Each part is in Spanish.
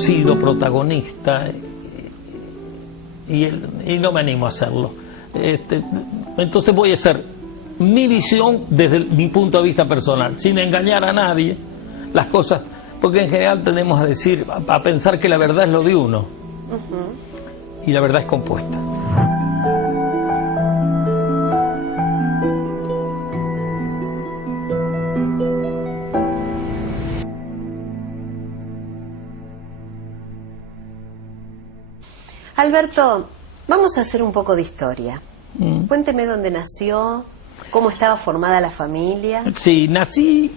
reconocido, protagonista, y no me animo a hacerlo. Entonces voy a hacer mi visión desde mi punto de vista personal, sin engañar a nadie, las cosas, porque en general tendemos a decir, a pensar que la verdad es lo de uno, y la verdad es compuesta. Alberto, vamos a hacer un poco de historia. Cuénteme dónde nació, cómo estaba formada la familia. Sí, nací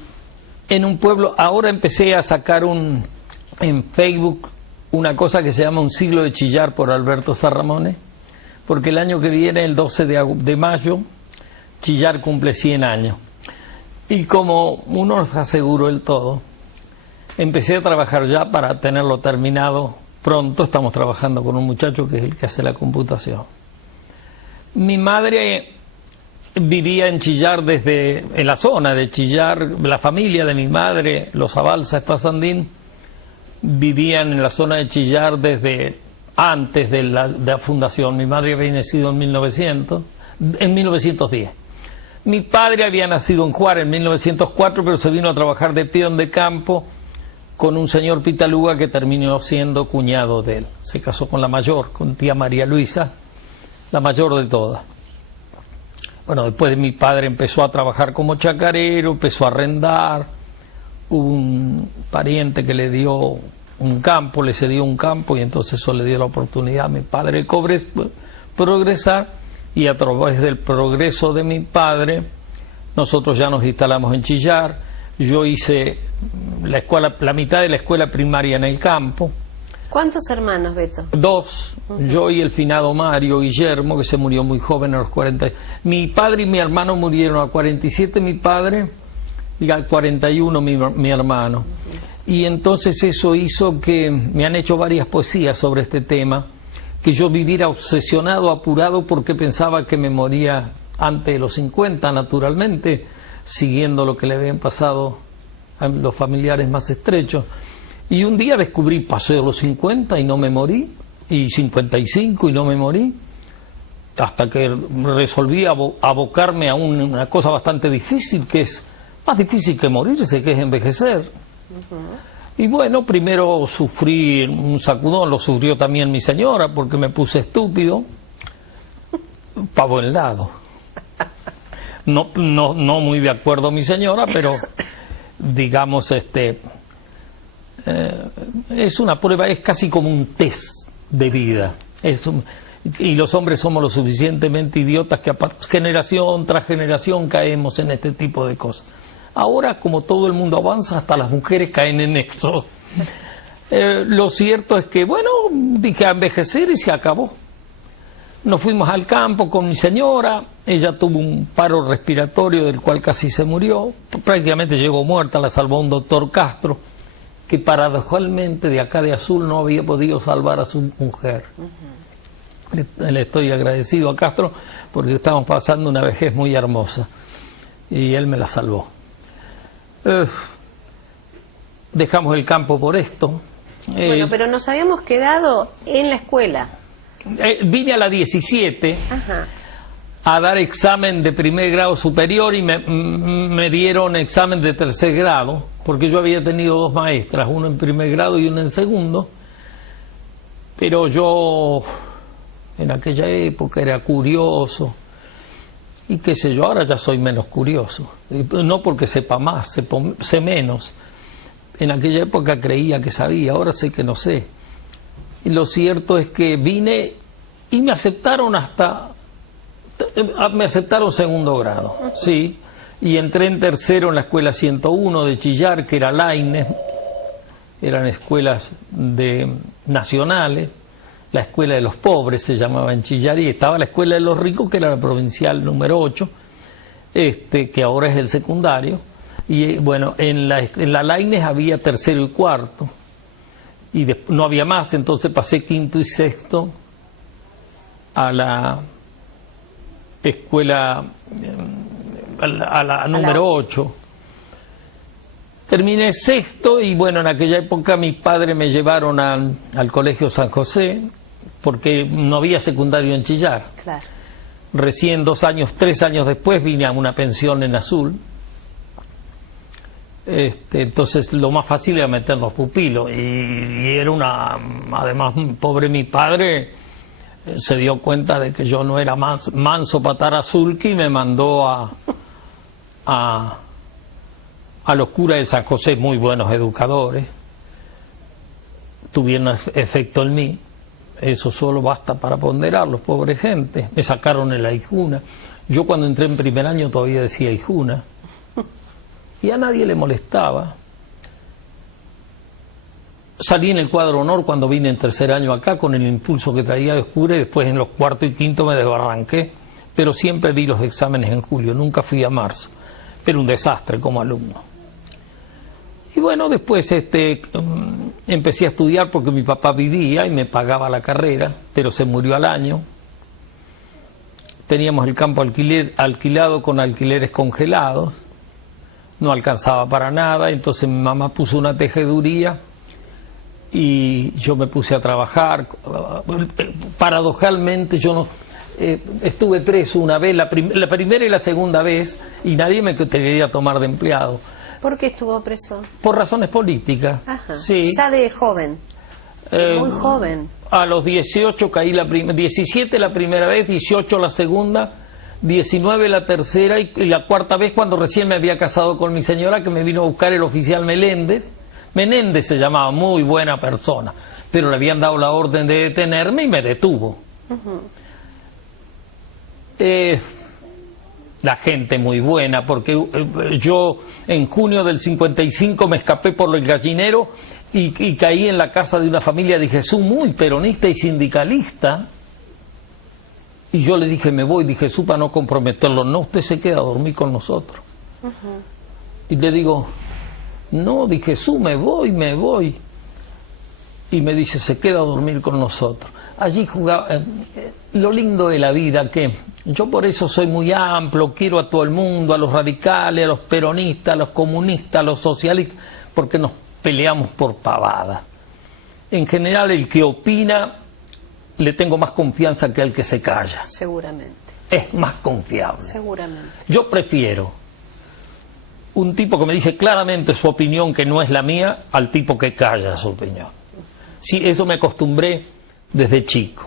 en un pueblo, ahora empecé a sacar en Facebook una cosa que se llama Un siglo de chillar por Alberto Sarramones, porque el año que viene, el 12 de mayo, Chillar cumple 100 años. Y como uno nos aseguró el todo, empecé a trabajar ya para tenerlo terminado pronto. Estamos trabajando con un muchacho que es el que hace la computación. Mi madre vivía en Chillar, en la zona de Chillar. La familia de mi madre, los Abalsa Espasandín, vivían en la zona de Chillar desde antes de la fundación. Mi madre había nacido en 1910. Mi padre había nacido en Juárez en 1904, pero se vino a trabajar de peón de campo con un señor Pitaluga que terminó siendo cuñado de él. Se casó con la mayor, con tía María Luisa, la mayor de todas. Bueno, después mi padre empezó a trabajar como chacarero, empezó a arrendar. Hubo un pariente que le dio un campo, le cedió un campo, y entonces eso le dio la oportunidad a mi padre de progresar, y a través del progreso de mi padre nosotros ya nos instalamos en Chillar. Yo hice la mitad de la escuela primaria en el campo. ¿Cuántos hermanos, Beto? 2, yo y el finado Mario Guillermo, que se murió muy joven a los 40. Mi padre y mi hermano murieron a 47, mi padre, y a 41 mi hermano. Y entonces eso hizo que me han hecho varias poesías sobre este tema, que yo viviera obsesionado, apurado, porque pensaba que me moría antes de los 50, naturalmente, siguiendo lo que le habían pasado a los familiares más estrechos. Y un día descubrí, pasé de los 50 y no me morí, y 55 y no me morí, hasta que resolví abocarme a una cosa bastante difícil, que es más difícil que morirse, que es envejecer. Y bueno, primero sufrí un sacudón, lo sufrió también mi señora, porque me puse estúpido, para buen lado. No muy de acuerdo mi señora, pero digamos, es una prueba, es casi como un test de vida. Y los hombres somos lo suficientemente idiotas que generación tras generación caemos en este tipo de cosas. Ahora, como todo el mundo avanza, hasta las mujeres caen en esto. Lo cierto es que, bueno, dije a envejecer y se acabó. Nos fuimos al campo con mi señora. Ella tuvo un paro respiratorio del cual casi se murió. Prácticamente llegó muerta, la salvó un doctor Castro, que paradojalmente de acá de Azul no había podido salvar a su mujer. Le estoy agradecido a Castro porque estamos pasando una vejez muy hermosa y él me la salvó. Dejamos el campo por esto. Bueno, pero nos habíamos quedado en la escuela. Vine a la 17 a dar examen de primer grado superior, y me dieron examen de tercer grado, porque yo había tenido 2 maestras, uno en primer grado y uno en segundo, pero yo en aquella época era curioso, y qué sé yo, ahora ya soy menos curioso, no porque sepa más, sé menos. En aquella época creía que sabía, ahora sé que no sé. Y lo cierto es que vine y me aceptaron segundo grado, sí, y entré en tercero en la escuela 101 de Chillar, que era Laínez, eran escuelas nacionales. La escuela de los pobres se llamaba en Chillar, y estaba la escuela de los ricos, que era la provincial número 8, que ahora es el secundario. Y bueno, en la Laínez había tercero y cuarto, y no había más, entonces pasé quinto y sexto a la escuela, a la número 8. Terminé sexto y bueno, en aquella época mis padres me llevaron al Colegio San José porque no había secundario en Chillar. Claro. Recién 3 años después vine a una pensión en Azul. Entonces lo más fácil era meter los pupilos y era además pobre mi padre se dio cuenta de que yo no era manso para estar Azulqui y me mandó a los curas de San José, muy buenos educadores, tuvieron efecto en mí. Eso solo basta para ponderarlos, pobre gente. Me sacaron el Aijuna. Yo cuando entré en primer año todavía decía Aijuna y a nadie le molestaba. Salí en el cuadro honor cuando vine en tercer año acá con el impulso que traía de Oscura y después en los cuarto y quinto me desbarranqué, pero siempre di los exámenes en julio, nunca fui a marzo, pero un desastre como alumno. Y bueno, después empecé a estudiar porque mi papá vivía y me pagaba la carrera, pero se murió al año. Teníamos el campo alquilado con alquileres congelados, no alcanzaba para nada, entonces mi mamá puso una tejeduría y yo me puse a trabajar. Paradojalmente yo no estuve preso una vez, la primera y la segunda vez, y nadie me quería tomar de empleado. ¿Por qué estuvo preso? Por razones políticas. Ajá. Sí. Ya de joven. Muy joven. A los 18 caí 17 la primera vez, 18 la segunda, 19 la tercera y la cuarta vez cuando recién me había casado con mi señora, que me vino a buscar el oficial Meléndez. Menéndez se llamaba, muy buena persona, pero le habían dado la orden de detenerme y me detuvo. La gente muy buena, porque yo en junio del 55 me escapé por el Gallinero y caí en la casa de una familia de Jesús muy peronista y sindicalista, y yo le dije me voy, dije Jesús, para no comprometerlo. No, usted se queda a dormir con nosotros. Y le digo no, dije Jesús, me voy. Y me dice, se queda a dormir con nosotros. Allí jugaba, lo lindo de la vida, que yo por eso soy muy amplio, quiero a todo el mundo, a los radicales, a los peronistas, a los comunistas, a los socialistas, porque nos peleamos por pavada. En general, el que opina, le tengo más confianza que al que se calla. Seguramente. Es más confiable. Seguramente. Yo prefiero un tipo que me dice claramente su opinión, que no es la mía, al tipo que calla su opinión. Sí, eso me acostumbré desde chico.